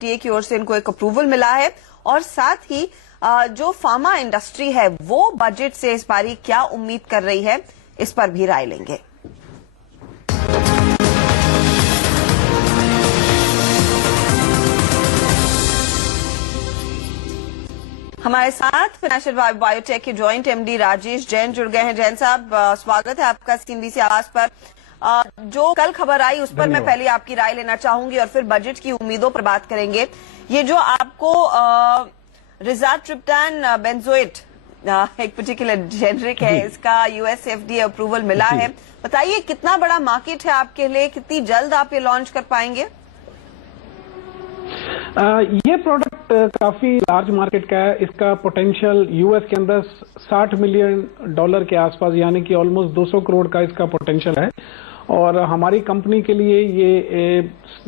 FDA की ओर से इनको एक अप्रूवल मिला है और साथ ही जो फार्मा इंडस्ट्री है वो बजट से इस बारी क्या उम्मीद कर रही है, इस पर भी राय लेंगे। हमारे साथ फाइनेंशियल बायोटेक के जॉइंट एमडी राजेश जैन जुड़ गए हैं। जैन साहब, स्वागत है आपका CNBC आवाज पर। जो कल खबर आई उस पर मैं पहले आपकी राय लेना चाहूंगी और फिर बजट की उम्मीदों पर बात करेंगे। ये जो आपको रिजाट्रिप्टान बेंजोएट एक पर्टिकुलर जेनरिक है, इसका US FDA अप्रूवल मिला है, बताइए कितना बड़ा मार्केट है आपके लिए, कितनी जल्द आप ये लॉन्च कर पाएंगे? ये प्रोडक्ट काफी लार्ज मार्केट का है। इसका पोटेंशियल US के अंदर $60 मिलियन के आसपास, यानी कि ऑलमोस्ट 200 करोड़ का इसका पोटेंशियल है। और हमारी कंपनी के लिए ये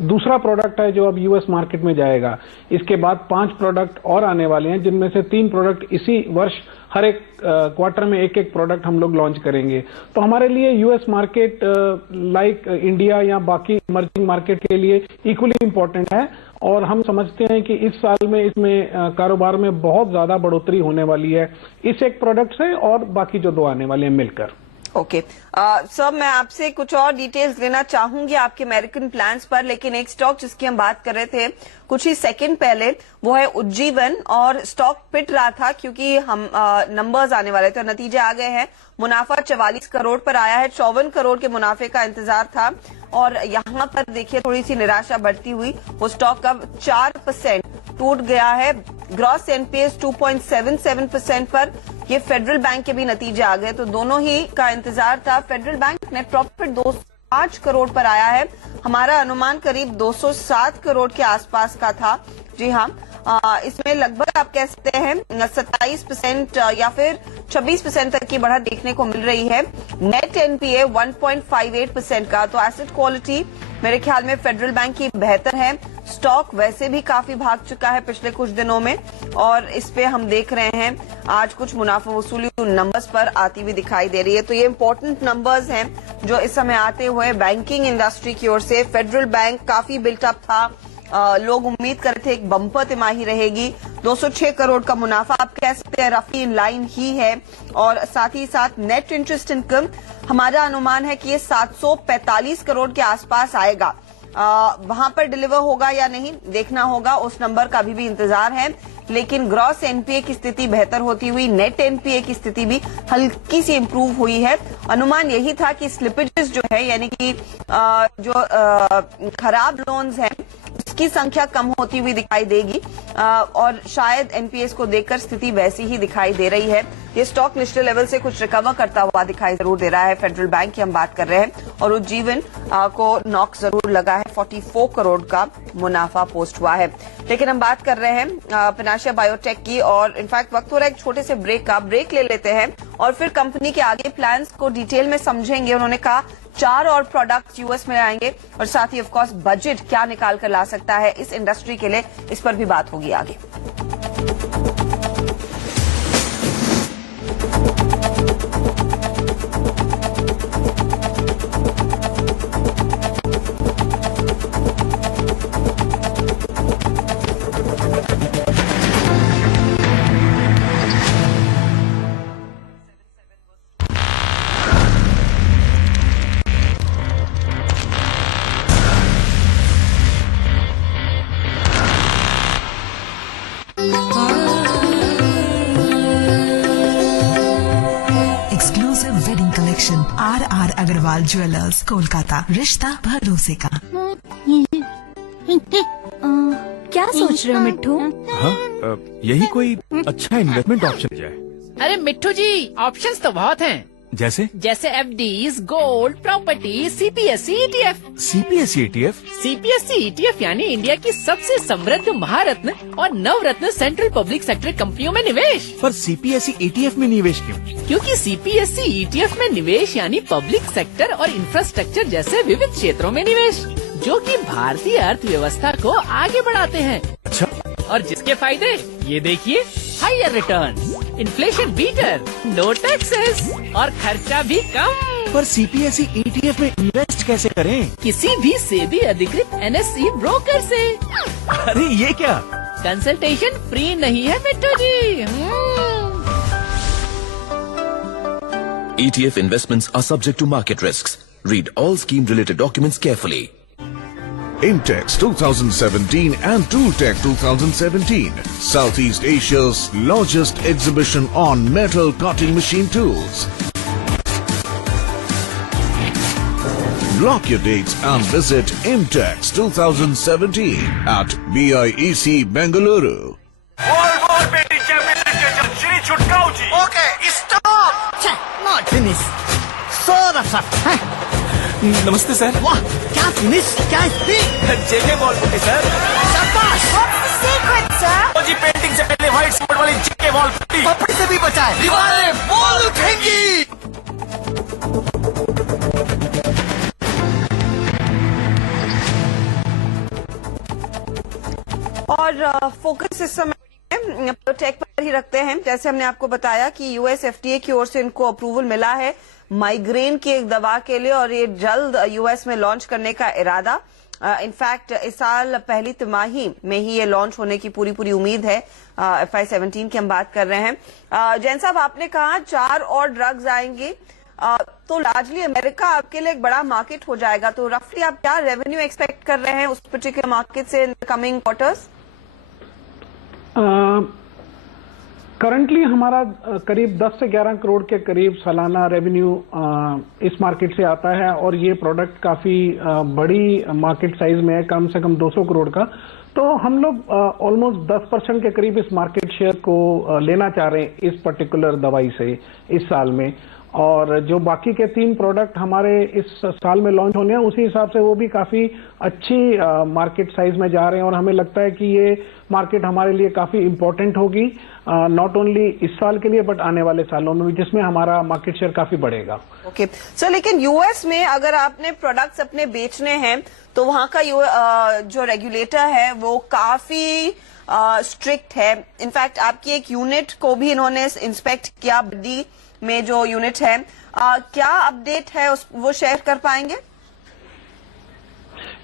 दूसरा प्रोडक्ट है जो अब US मार्केट में जाएगा। इसके बाद 5 प्रोडक्ट और आने वाले हैं, जिनमें से 3 प्रोडक्ट इसी वर्ष हर एक क्वार्टर में एक प्रोडक्ट हम लोग लॉन्च करेंगे। तो हमारे लिए US मार्केट लाइक इंडिया या बाकी इमर्जिंग मार्केट के लिए इक्वली इम्पोर्टेंट है और हम समझते हैं कि इस साल में इसमें कारोबार में बहुत ज्यादा बढ़ोतरी होने वाली है इस एक प्रोडक्ट से और बाकी जो 2 आने वाले हैं मिलकर। ओके सर, मैं आपसे कुछ और डिटेल्स लेना चाहूंगी आपके अमेरिकन प्लान्स पर, लेकिन एक स्टॉक जिसकी हम बात कर रहे थे कुछ ही सेकंड पहले, वो है उज्जीवन। और स्टॉक पिट रहा था क्योंकि हम नंबर्स आने वाले थे, नतीजे आ गए हैं। मुनाफा 44 करोड़ पर आया है, 54 करोड़ के मुनाफे का इंतजार था और यहाँ पर देखिए थोड़ी सी निराशा बढ़ती हुई वो स्टॉक अब 4% टूट गया है। ग्रॉस NPS 2.77% पर। ये फेडरल बैंक के भी नतीजे आ गए, तो दोनों ही का इंतजार था। Federal bank net profit 205 crore पर आया है, हमारा अनुमान करीब 207 करोड़ के आसपास का था। जी हाँ, इसमें लगभग आप कह सकते हैं 27% या फिर 26% तक की बढ़त देखने को मिल रही है। नेट NPA 1.58% का। तो एसेट क्वालिटी मेरे ख्याल में फेडरल बैंक की बेहतर है। स्टॉक वैसे भी काफी भाग चुका है पिछले कुछ दिनों में और इस पे हम देख रहे हैं आज कुछ मुनाफा वसूली नंबर्स पर आती हुई दिखाई दे रही है। तो ये इंपॉर्टेंट नंबर्स हैं जो इस समय आते हुए बैंकिंग इंडस्ट्री की ओर से। फेडरल बैंक काफी बिल्टअप था, लोग उम्मीद कर रहे थे एक बम्पर तिमाही रहेगी। 206 करोड़ का मुनाफा आप कह सकते हैं रफली इन लाइन ही है और साथ ही साथ नेट इंटरेस्ट इनकम हमारा अनुमान है कि ये 745 करोड़ के आसपास आएगा। वहां पर डिलीवर होगा या नहीं देखना होगा, उस नंबर का अभी भी इंतजार है। लेकिन ग्रॉस NPA की स्थिति बेहतर होती हुई, नेट NPA की स्थिति भी हल्की सी इंप्रूव हुई है। अनुमान यही था कि स्लिपेजेस जो है यानी कि जो खराब लोन्स हैं उसकी संख्या कम होती हुई दिखाई देगी और शायद NPAs को देखकर स्थिति वैसी ही दिखाई दे रही है। ये स्टॉक निचले लेवल से कुछ रिकवर करता हुआ दिखाई जरूर दे रहा है। फेडरल बैंक की हम बात कर रहे हैं और उज्जीवन को नॉक जरूर लगा है, 44 करोड़ का मुनाफा पोस्ट हुआ है। लेकिन हम बात कर रहे हैं फाइनेंशियल बायोटेक की और इनफैक्ट वक्त हो रहा है एक छोटे से ब्रेक का। ब्रेक ले लेते हैं और फिर कंपनी के आगे प्लान्स को डिटेल में समझेंगे। उन्होंने कहा 4 और प्रोडक्ट्स US में आएंगे और साथ ही ऑफकोर्स बजट क्या निकाल कर ला सकता है इस इंडस्ट्री के लिए, इस पर भी बात होगी आगे। RR Agarwal jewellers, Kolkata. रिश्ता भरोसे का। क्या सोच रहे हो मिट्ठू? हाँ, यही कोई अच्छा इन्वेस्टमेंट ऑप्शन जाए। अरे मिट्ठू जी, ऑप्शंस तो बहुत हैं। जैसे FDs, gold, property, CPSE ETF। CPSE ETF? CPSE ETF यानी इंडिया की सबसे समृद्ध महारत्न और नवरत्न सेंट्रल पब्लिक सेक्टर कंपनियों में निवेश। पर CPSE ETF में निवेश क्यों? क्योंकि CPSE ETF में निवेश यानी पब्लिक सेक्टर और इंफ्रास्ट्रक्चर जैसे विविध क्षेत्रों में निवेश, जो कि भारतीय अर्थव्यवस्था को आगे बढ़ाते हैं। अच्छा, और जिसके फायदे ये देखिए, higher return, inflation beater, no taxes और खर्चा भी कम। पर CPSE ETF में इन्वेस्ट कैसे करें? किसी भी सेबी अधिकृत NSE ब्रोकर से। अरे ये क्या? कंसल्टेशन फ्री नहीं है मिट्टू जी। ETF investments are subject to market risks. Read all scheme-related documents carefully. Intex 2017 and Tooltech 2017, Southeast Asia's largest exhibition on metal cutting machine tools. Block your dates and visit Intex 2017 at BIEC Bengaluru. Okay, stop! Not finish. So the नमस्ते sir. वाह, क्या finish, क्या speed! जेके ball putty sir. शाबाश! वो जी painting से पहले white spot वाली जेके ball putty. पपड़ी से भी बचाए। दीवारें बॉल उठेंगी। और फोकस इस समय टेक पर ही रखते हैं। जैसे हमने आपको बताया कि यूएस एफडीए की ओर से इनको अप्रूवल मिला है माइग्रेन की एक दवा के लिए और ये जल्द यूएस में लॉन्च करने का इरादा। इनफैक्ट इस साल पहली तिमाही में ही ये लॉन्च होने की पूरी उम्मीद है। FY17 की हम बात कर रहे हैं। जैन साहब, आपने कहा 4 और ड्रग्स आएंगे, तो लार्जली अमेरिका आपके लिए एक बड़ा मार्केट हो जाएगा। तो रफली आप क्या रेवेन्यू एक्सपेक्ट कर रहे हैं उस पर्टिकुलर मार्केट से इन कमिंग क्वार्टर्स? करंटली हमारा करीब 10 से 11 करोड़ के करीब सालाना रेवेन्यू इस मार्केट से आता है और ये प्रोडक्ट काफी बड़ी मार्केट साइज में है, कम से कम 200 करोड़ का। तो हम लोग ऑलमोस्ट 10% के करीब इस मार्केट शेयर को लेना चाह रहे हैं इस पर्टिकुलर दवाई से इस साल में। और जो बाकी के 3 प्रोडक्ट हमारे इस साल में लॉन्च होने हैं उसी हिसाब से वो भी काफी अच्छी मार्केट साइज में जा रहे हैं और हमें लगता है कि ये मार्केट हमारे लिए काफी इंपॉर्टेंट होगी, नॉट ओनली इस साल के लिए बट आने वाले सालों में भी, जिसमें हमारा मार्केट शेयर काफी बढ़ेगा। ओके सर, लेकिन यूएस में अगर आपने प्रोडक्ट्स अपने बेचने हैं तो वहां का जो रेगुलेटर है वो काफी स्ट्रिक्ट है। इनफैक्ट आपकी एक यूनिट को भी इन्होंने इंस्पेक्ट किया, बड्डी में जो यूनिट है। क्या अपडेट है वो शेयर कर पाएंगे?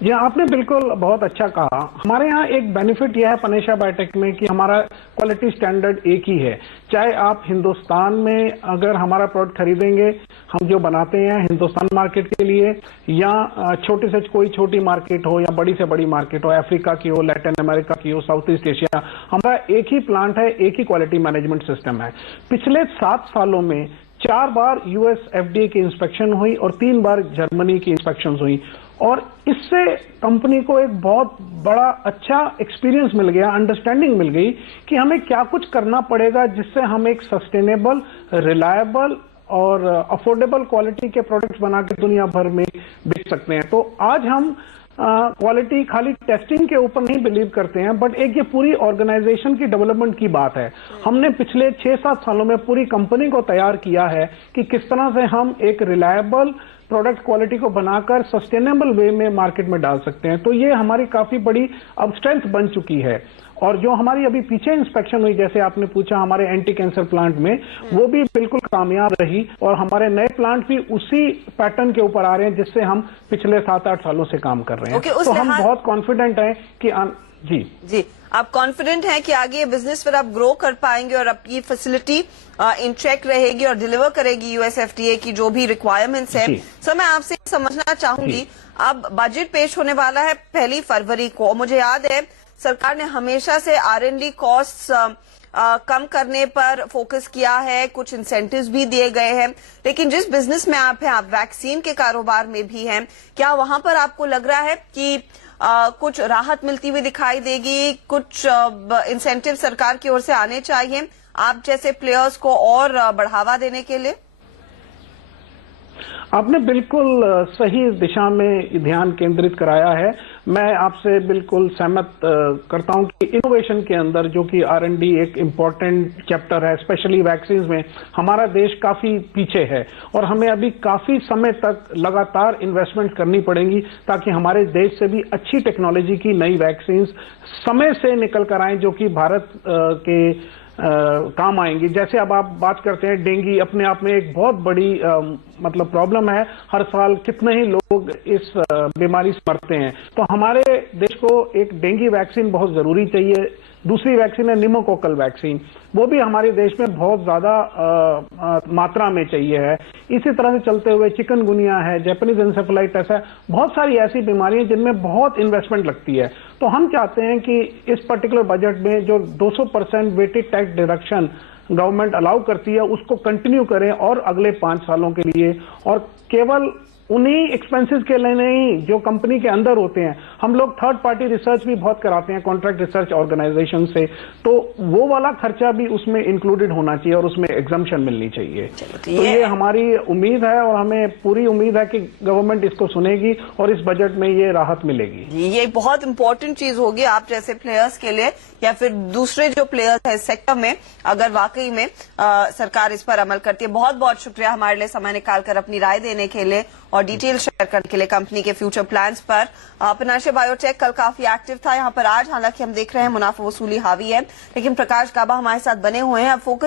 जी, आपने बिल्कुल बहुत अच्छा कहा। हमारे यहाँ एक बेनिफिट यह है पनेशा बायोटेक में कि हमारा क्वालिटी स्टैंडर्ड एक ही है। चाहे आप हिंदुस्तान में अगर हमारा प्रोडक्ट खरीदेंगे, हम जो बनाते हैं हिंदुस्तान मार्केट के लिए, या छोटे से कोई छोटी मार्केट हो या बड़ी से बड़ी मार्केट हो, अफ्रीका की हो, लैटिन अमेरिका की हो, साउथ ईस्ट एशिया, हमारा एक ही प्लांट है, एक ही क्वालिटी मैनेजमेंट सिस्टम है। पिछले 7 सालों में 4 बार यूएस एफडीए की इंस्पेक्शन हुई और 3 बार जर्मनी की इंस्पेक्शन हुई और इससे कंपनी को एक बहुत बड़ा अच्छा एक्सपीरियंस मिल गया, अंडरस्टैंडिंग मिल गई कि हमें क्या कुछ करना पड़ेगा जिससे हम एक सस्टेनेबल, रिलायबल और अफोर्डेबल क्वालिटी के प्रोडक्ट्स बना के दुनिया भर में बेच सकते हैं। तो आज हम क्वालिटी खाली टेस्टिंग के ऊपर नहीं बिलीव करते हैं, बट एक ये पूरी ऑर्गेनाइजेशन की डेवलपमेंट की बात है। हमने पिछले 6-7 सालों में पूरी कंपनी को तैयार किया है कि किस तरह से हम एक रिलायबल प्रोडक्ट क्वालिटी को बनाकर सस्टेनेबल वे में मार्केट में डाल सकते हैं। तो ये हमारी काफी बड़ी अब स्ट्रेंथ बन चुकी है। और जो हमारी अभी पीछे इंस्पेक्शन हुई, जैसे आपने पूछा हमारे एंटी कैंसर प्लांट में, वो भी बिल्कुल कामयाब रही और हमारे नए प्लांट भी उसी पैटर्न के ऊपर आ रहे हैं जिससे हम पिछले 7-8 सालों से काम कर रहे हैं। तो हम बहुत कॉन्फिडेंट हैं कि जी आप कॉन्फिडेंट हैं कि आगे ये बिजनेस पर आप ग्रो कर पाएंगे और आपकी फैसिलिटी इन चेक रहेगी और डिलीवर करेगी यूएसएफडीए की जो भी रिक्वायरमेंट्स है। सर, मैं आपसे समझना चाहूंगी, अब बजट पेश होने वाला है 1 फरवरी को। मुझे याद है सरकार ने हमेशा से R&D कॉस्ट कम करने पर फोकस किया है, कुछ इंसेंटिव्स भी दिए गए हैं, लेकिन जिस बिजनेस में आप हैं, आप वैक्सीन के कारोबार में भी हैं, क्या वहां पर आपको लग रहा है कि कुछ राहत मिलती हुई दिखाई देगी, कुछ इंसेंटिव सरकार की ओर से आने चाहिए आप जैसे प्लेयर्स को और बढ़ावा देने के लिए? आपने बिल्कुल सही दिशा में ध्यान केंद्रित कराया है। मैं आपसे बिल्कुल सहमत करता हूं कि इनोवेशन के अंदर, जो कि R&D एक इम्पॉर्टेंट चैप्टर है, स्पेशली वैक्सीन में, हमारा देश काफी पीछे है और हमें अभी काफी समय तक लगातार इन्वेस्टमेंट करनी पड़ेगी ताकि हमारे देश से भी अच्छी टेक्नोलॉजी की नई वैक्सीन समय से निकल कर आए जो कि भारत के काम आएंगी। जैसे अब आप बात करते हैं, डेंगू अपने आप में एक बहुत बड़ी मतलब प्रॉब्लम है, हर साल कितने ही लोग इस बीमारी से मरते हैं। तो हमारे देश को एक डेंगू वैक्सीन बहुत जरूरी चाहिए। दूसरी वैक्सीन है निमोकोकल वैक्सीन, वो भी हमारे देश में बहुत ज्यादा मात्रा में चाहिए है। इसी तरह से चलते हुए चिकनगुनिया है, जापानीज एन्सेफेलाइटिस है, बहुत सारी ऐसी बीमारियां जिनमें बहुत इन्वेस्टमेंट लगती है। तो हम चाहते हैं कि इस पर्टिकुलर बजट में जो 200% weighted tax deduction government allow करती है उसको कंटिन्यू करें और अगले 5 सालों के लिए, और केवल उन्हीं एक्सपेंसेस के लिए नहीं जो कंपनी के अंदर होते हैं। हम लोग थर्ड पार्टी रिसर्च भी बहुत कराते हैं कॉन्ट्रैक्ट रिसर्च ऑर्गेनाइजेशन से, तो वो वाला खर्चा भी उसमें इंक्लूडेड होना चाहिए और उसमें एग्जम्पशन मिलनी चाहिए। तो ये हमारी उम्मीद है और हमें पूरी उम्मीद है कि गवर्नमेंट इसको सुनेगी और इस बजट में ये राहत मिलेगी। ये बहुत इंपॉर्टेंट चीज होगी आप जैसे प्लेयर्स के लिए या फिर दूसरे जो प्लेयर्स है इस सेक्टर में, अगर वाकई में सरकार इस पर अमल करती है। बहुत बहुत शुक्रिया हमारे लिए समय निकालकर अपनी राय देने के लिए और डिटेल शेयर करने के लिए कंपनी के फ्यूचर प्लान्स पर। पिनाशे बायोटेक कल काफी एक्टिव था यहाँ पर। आज हालांकि हम देख रहे हैं मुनाफा वसूली हावी है, लेकिन प्रकाश गाबा हमारे साथ बने हुए हैं। अब फोकस